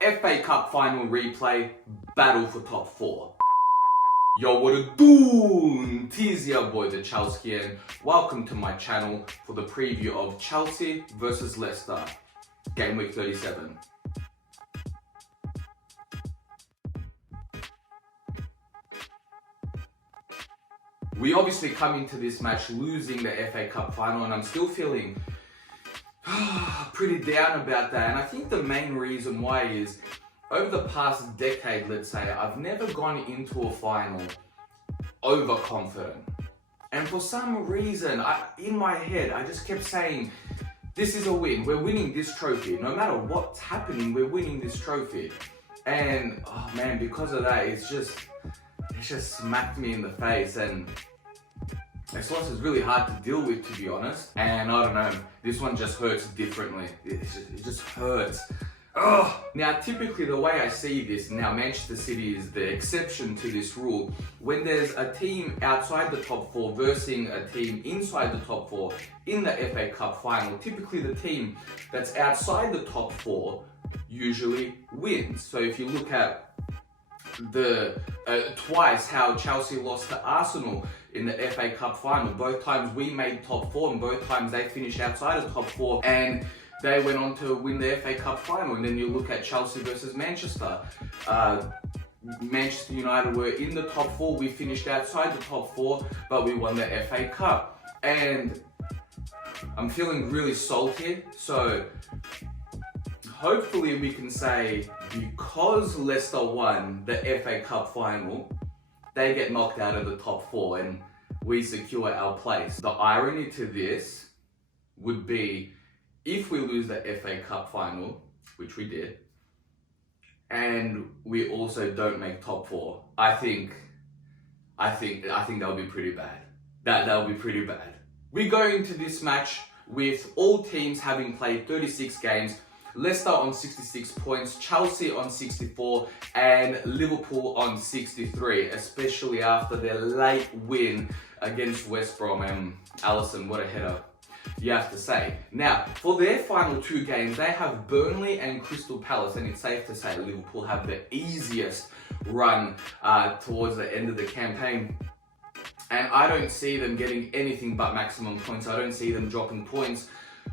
FA Cup final replay, battle for top 4. Yo, what a doon? Tis your boy, the Chelskian. Welcome to my channel for the preview of Chelsea versus Leicester, game week 37. We obviously come into this match losing the FA Cup final, and I'm still feeling pretty down about that. And I think the main reason why is, over the past decade, let's say, I've never gone into a final overconfident. And for some reason, in my head, I just kept saying, this is a win. We're winning this trophy. No matter what's happening, we're winning this trophy. And, oh man, because of that, it just smacked me in the face. And this loss is really hard to deal with, to be honest. And I don't know, this one just hurts differently. It just hurts. Ugh. Now, typically the way I see this, now Manchester City is the exception to this rule. When there's a team outside the top 4 versus a team inside the top 4 in the FA Cup final, typically the team that's outside the top 4 usually wins. So if you look at the twice how Chelsea lost to Arsenal in the FA Cup final, both times we made top 4 and both times they finished outside of top 4 and they went on to win the FA Cup final. And then you look at Chelsea versus Manchester. Manchester United were in the top 4, we finished outside the top 4, but we won the FA Cup. And I'm feeling really salty, so hopefully we can say, because Leicester won the FA Cup final, they get knocked out of the top 4 and we secure our place. The irony to this would be, if we lose the FA Cup final, which we did, and we also don't make top 4, I think that'll be pretty bad. That'll be pretty bad. We go into this match with all teams having played 36 games. Leicester on 66 points, Chelsea on 64, and Liverpool on 63, especially after their late win against West Brom. And Alisson, what a header, you have to say. Now, for their final 2 games, they have Burnley and Crystal Palace, and it's safe to say Liverpool have the easiest run towards the end of the campaign. And I don't see them getting anything but maximum points. I don't see them dropping points,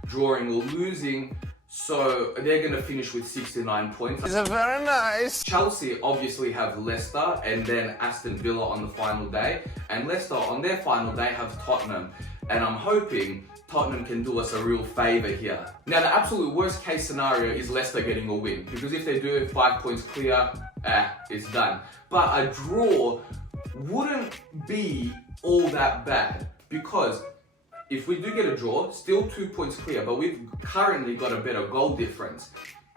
drawing or losing. So they're going to finish with 69 points. It's a very nice. Chelsea obviously have Leicester and then Aston Villa on the final day. And Leicester on their final day have Tottenham. And I'm hoping Tottenham can do us a real favour here. Now, the absolute worst case scenario is Leicester getting a win. Because if they do 5 points clear, it's done. But a draw wouldn't be all that bad. Because if we do get a draw, still 2 points clear, but we've currently got a better goal difference.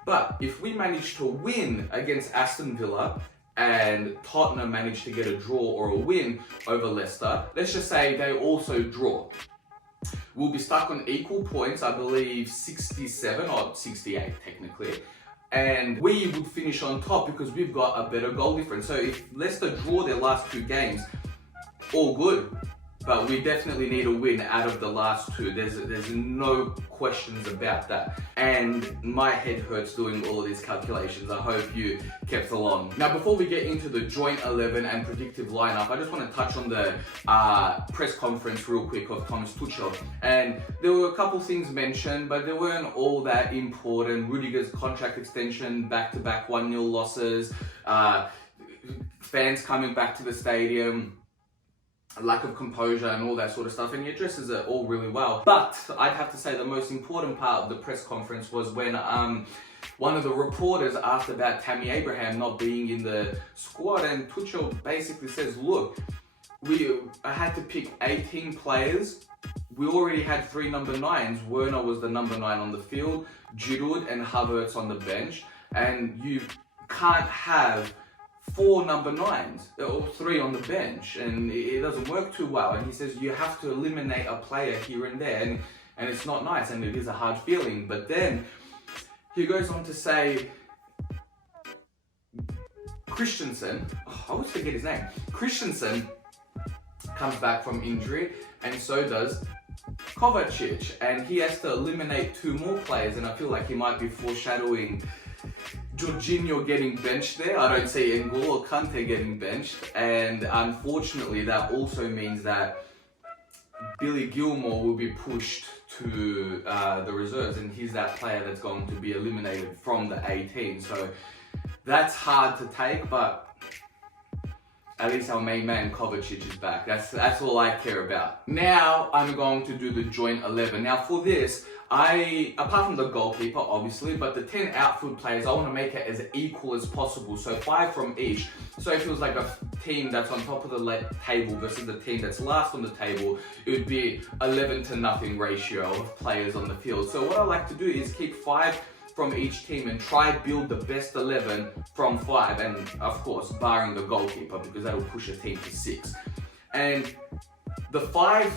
But if we manage to win against Aston Villa and Tottenham manage to get a draw or a win over Leicester, let's just say they also draw, we'll be stuck on equal points, I believe 67 or 68 technically. And we would finish on top because we've got a better goal difference. So if Leicester draw their last 2 games, all good. But we definitely need a win out of the last 2. There's no questions about that. And my head hurts doing all of these calculations. I hope you kept along. Now, before we get into the joint 11 and predictive lineup, I just want to touch on the press conference real quick of Thomas Tuchel. And there were a couple things mentioned, but they weren't all that important. Rudiger's contract extension, back-to-back 1-0 losses, fans coming back to the stadium, lack of composure and all that sort of stuff, and he addresses it all really well. But I'd have to say the most important part of the press conference was when one of the reporters asked about Tammy Abraham not being in the squad, and Tuchel basically says, look, I had to pick 18 players. We already had 3 number 9s. Werner was the number 9 on the field, Giroud and Havertz on the bench, and you can't have 4 number 9s or 3 on the bench, and it doesn't work too well. And he says you have to eliminate a player here and there, and it's not nice, and it is a hard feeling. But then he goes on to say Christensen, I always forget his name, Christensen comes back from injury, and so does Kovacic, and he has to eliminate 2 more players, and I feel like he might be foreshadowing Jorginho getting benched there. I don't see N'Golo Kante getting benched. And unfortunately, that also means that Billy Gilmore will be pushed to the reserves, and he's that player that's going to be eliminated from the 18. So that's hard to take, but at least our main man Kovacic is back. That's all I care about. Now I'm going to do the joint 11. Now for this, apart from the goalkeeper obviously, but the 10 outfield players, I want to make it as equal as possible. So 5 from each. So if it was like a team that's on top of the table versus the team that's last on the table, it would be 11-0 ratio of players on the field. So what I like to do is keep 5 from each team and try build the best 11 from 5, and of course barring the goalkeeper, because that will push a team to 6. And the 5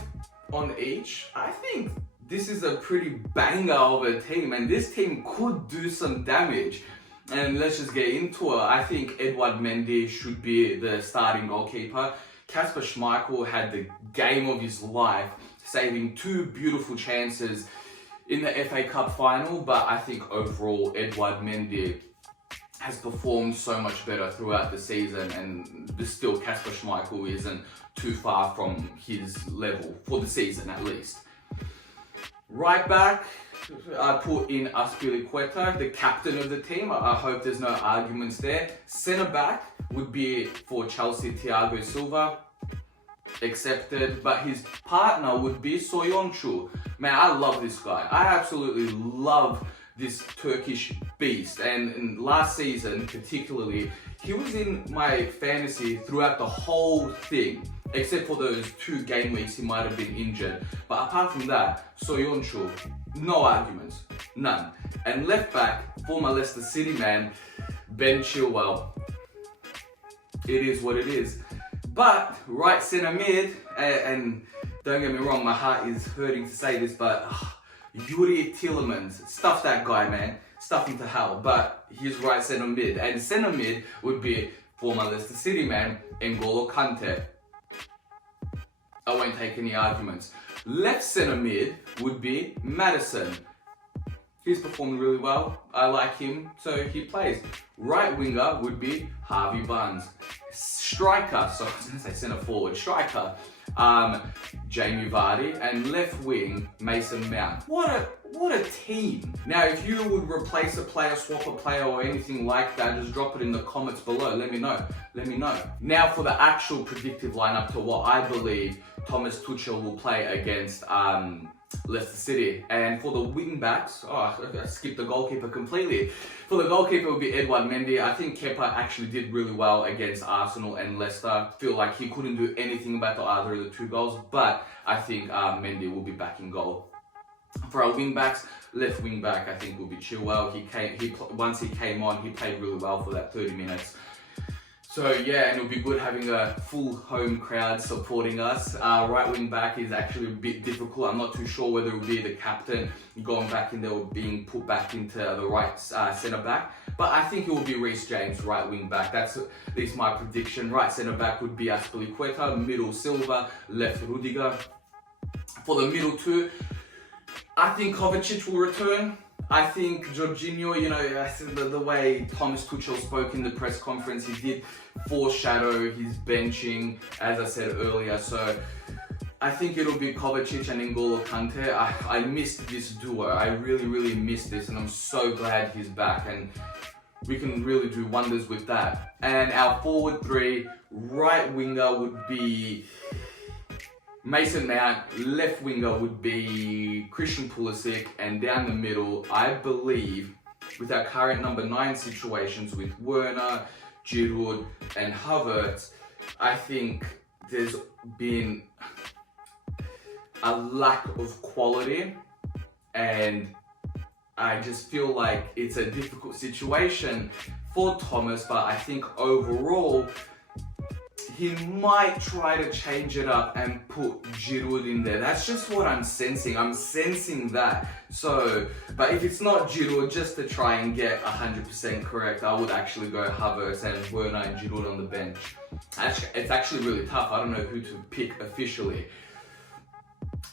on each, I think this is a pretty banger of a team, and this team could do some damage. And let's just get into it. I think Edouard Mendy should be the starting goalkeeper. Kasper Schmeichel had the game of his life, saving 2 beautiful chances in the FA Cup final, but I think overall Edouard Mendy has performed so much better throughout the season, and still Kasper Schmeichel isn't too far from his level for the season at least. Right back, I put in Azpilicueta, the captain of the team. I hope there's no arguments there. Centre back would be for Chelsea, Thiago Silva. Accepted, but his partner would be Soyuncu. Man, I love this guy. I absolutely love this Turkish beast. And in last season, particularly, he was in my fantasy throughout the whole thing, except for those 2 game weeks he might have been injured. But apart from that, Soyuncu, no arguments, none. And left back, former Leicester City man, Ben Chilwell. It is what it is. But right centre mid, and don't get me wrong, my heart is hurting to say this, but Yuri Tielemans, stuff that guy, man, stuff him to hell. But he's right centre mid, and centre mid would be former Leicester City man, N'Golo Kante. I won't take any arguments. Left centre mid would be Maddison. He's performed really well. I like him, so he plays. Right winger would be Harvey Barnes. Striker, so I was going to say centre forward. Striker, Jamie Vardy, and left wing Mason Mount. What a team! Now, if you would replace a player, swap a player, or anything like that, just drop it in the comments below. Let me know. Let me know. Now for the actual predictive lineup to what I believe Thomas Tuchel will play against Leicester City. And for the wing backs, I skipped the goalkeeper completely. For the goalkeeper would be Edouard Mendy. I think Kepa actually did really well against Arsenal and Leicester. Feel like he couldn't do anything about either of the 2 goals, but I think Mendy will be back in goal. For our wing backs, left wing back I think will be Chilwell. Once he came on, he played really well for that 30 minutes. So yeah, and it'll be good having a full home crowd supporting us. Right wing back is actually a bit difficult. I'm not too sure whether it will be the captain going back in there or being put back into the right centre back. But I think it will be Reece James, right wing back. That's at least my prediction. Right centre back would be Azpilicueta, middle Silva, left Rudiger. For the middle 2, I think Kovacic will return. I think Jorginho, the way Thomas Tuchel spoke in the press conference, he did foreshadow his benching, as I said earlier. So I think it'll be Kovacic and N'Golo Kante. I missed this duo. I really, really missed this, and I'm so glad he's back. And we can really do wonders with that. And our forward 3, right winger would be Mason Mount, left winger would be Christian Pulisic, and down the middle, I believe, with our current number 9 situations with Werner, Giroud, and Havertz, I think there's been a lack of quality, and I just feel like it's a difficult situation for Thomas, but I think overall, he might try to change it up and put Giroud in there. That's just what I'm sensing. I'm sensing that. So, but if it's not Giroud, just to try and get 100% correct, I would actually go Havertz and Werner and Giroud on the bench. It's actually really tough. I don't know who to pick officially.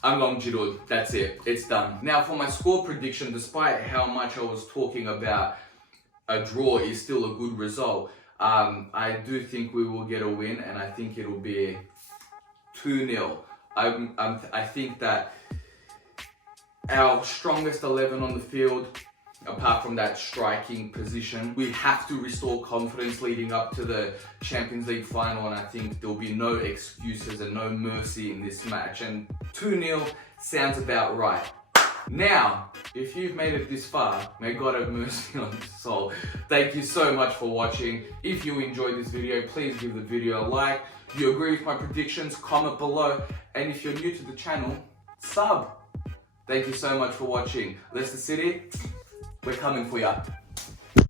I'm going Giroud. That's it. It's done. Now for my score prediction, despite how much I was talking about a draw is still a good result. I do think we will get a win, and I think it'll be 2-0. I think that our strongest 11 on the field, apart from that striking position, we have to restore confidence leading up to the Champions League final, and I think there'll be no excuses and no mercy in this match, and 2-0 sounds about right. Now, if you've made it this far, may God have mercy on your soul. Thank you so much for watching. If you enjoyed this video, please give the video a like. If you agree with my predictions, comment below. And if you're new to the channel, sub. Thank you so much for watching. Leicester City, we're coming for ya.